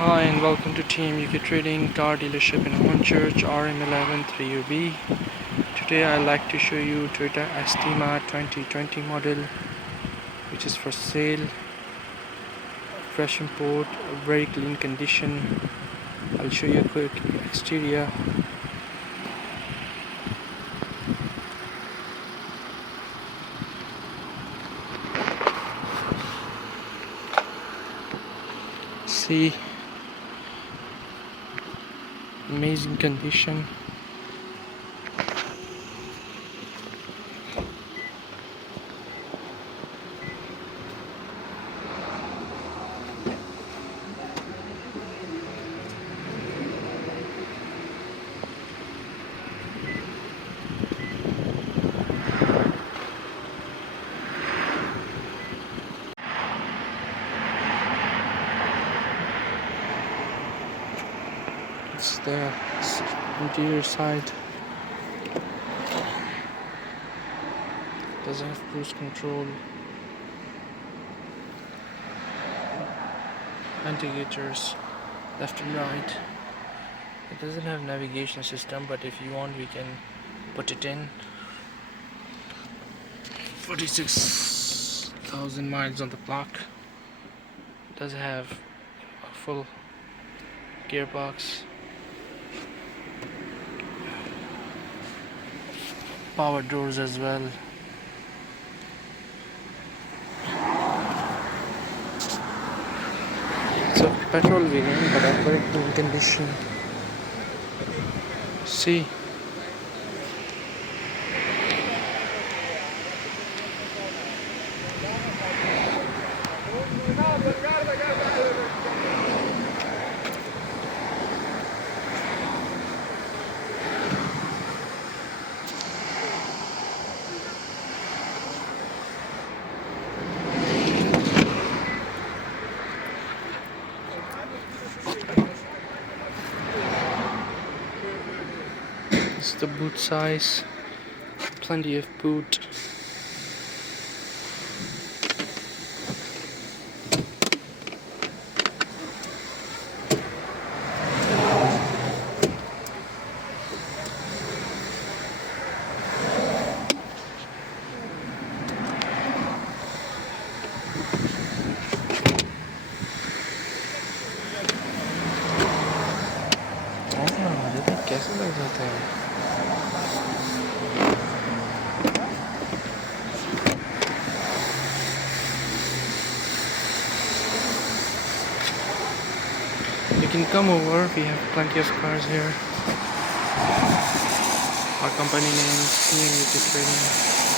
Hi and welcome to Team UK Trading Car Dealership in Hornchurch RM11 3UB. Today I'd like to show you Toyota Estima 2020 model, which is for sale. Fresh import, very clean condition. I'll show you a quick exterior. See, amazing condition. It's the interior side. Doesn't have cruise control. Indicators left and right. It doesn't have navigation system, but if you want we can put it in. 46,000 miles on the clock. Does have a full gearbox, power doors as well. It's a petrol variant, but a very clean condition. See, it's the boot size, plenty of boot. देखो कैसे लग जाता है. You can come over, we have plenty of cars here. Our company name is In Greater London Birmingham.